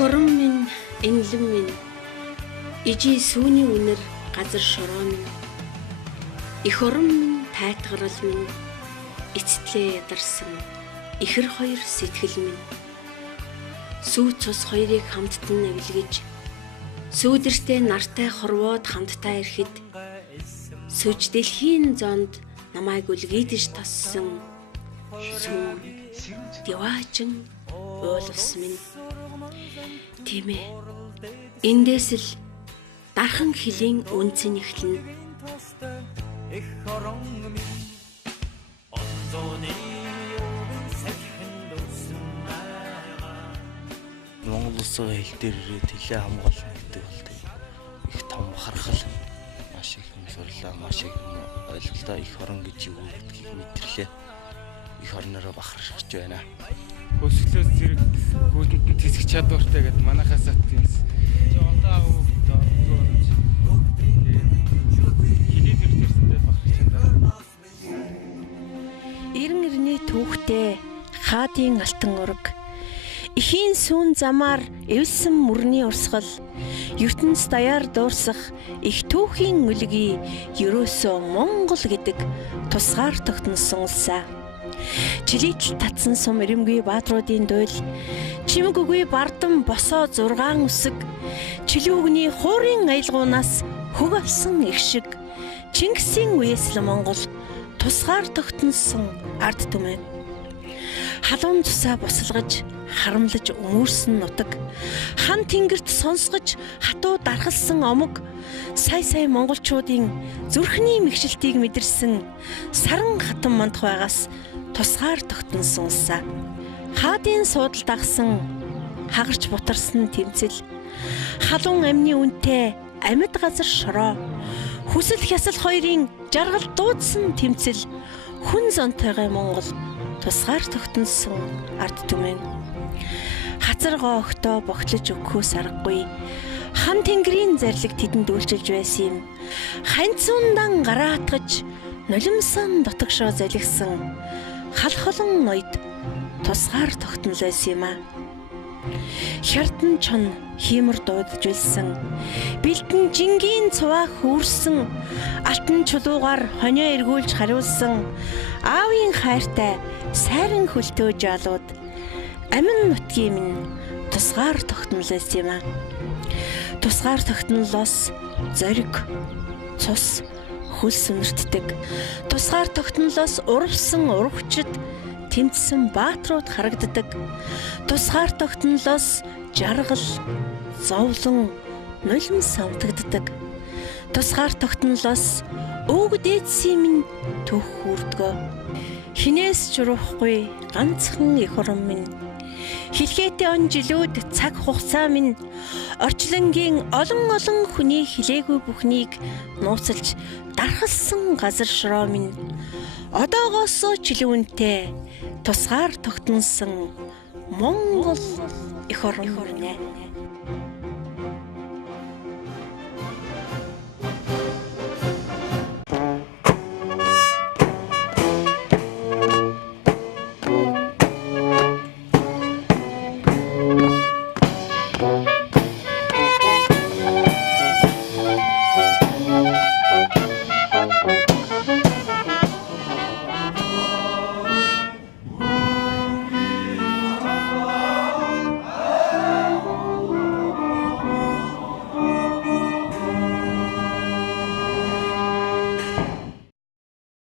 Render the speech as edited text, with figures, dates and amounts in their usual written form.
Их орон минь, энлэн минь, ижи сүүний үнэр газар шороо минь. Их орон минь, тайтгарал минь, эцэтлээ ядарсан ихэр хоёр сэтгэл минь. Сүү цус хоёрыг хамттан навилгэж, сүүдэртээ нартай хорвоод хамтдаа ирэхэд, сүж дэлхийн зонд намайг үлгийдэж тоссон сүү диваажин уулс минь. Тийм ээ. Эндээс л дархан хөлийн үнцэн эхлэнэ. Монгол улсын хэл дээр ирээд хэлээ хамгаална гэдэг бол их том бахархал, маш их сурлаа, маш их ойлголтоо их орон гэж юу гэдгийг мэдэрлээ. Их орнороо бахархаж байна. Өсгөлөөс зэрэг хөлөнд тэсгэх чадвартай гэдэг манайхаас атгийнс. Одоо аваад орж хилээ төрсөндөө бахархаж байна. Эрен эрний түүхтэй хаадын алтан ураг. Ихийн сүүн замаар эвлсэн мөрний урсгал, ертөнц даяар дуурсах их түүхийн үлгий ерөөсөө Монгол гэдэг тусгаар тогтносон улсаа. Чилийдл татсан сум эрэмгүй баатруудын дуйл, чимэг үгүй бардан босоо 6 үсэг, чилүүгний хуурын аялгуунаас хөг авсан их шиг, Чингисийн үеэс л Монгол тусгаар тогтносон ард түмэн. Халуун цусаа босолгож, харамлаж өмөрсөн нутаг, хан тэнгэрт сонсгож хатуу дархалсан омог, сая монголчуудын зүрхний мэгшилтийг мэдэрсэн саран хатан мандах байгаас тусгаар тогтносон улсаа. Хаадын суудал дагсан, хагарч бутарсан тэмцэл, халуун амны үнэтэй амьд газар шороо, хүсэл хясал хоёрын жаргал дуудсан тэмцэл, хүн зонтойгоо Монгол тусгаар тогтносон ард түмэн. Хазаргоо өгтөө богтлож өгөхөөс аргагүй, хан тэнгэрийн зарлиг тэдэнд үйлчилж байсан юм. Ханцуундан гараа атгаж, нулимсан дотогшоо залгисан халхолон ноёд тусгаар тогтнол байсан юм а. Хярдан чон хиймэр дуудаж үлсэн, бэлдэн жингийн цуваа хүүрсэн, алтан чулуугаар хонио эргүүлж хариулсан аавын хайртай сайран хөлтөө жаалууд амин нутгийн минь тусгаар тогтнол байсан юм а. Тусгаар тогтнолоос зориг, цус, хөлс үнэртдэг. Тусгаар тогтнолоос урвсан урагчид, тэмцсэн баатрууд харагддаг. Тусгаар тогтнолоос жаргал, зовлон, нулим самтагддаг. Тусгаар тогтнолоос өвөг дээдсийн минь түүх хүрдгөө. Хинээс журахгүй ганцхан их орон минь. Хэлхээтэй он жилүүд цаг хугацаа минь орчлонгийн олон хүний хилээгүй бүхнийг нууцлж дархалсан газар шороо минь. Одоогоос чилүүнтэй тусгаар тогтносон Монгол их орон минь.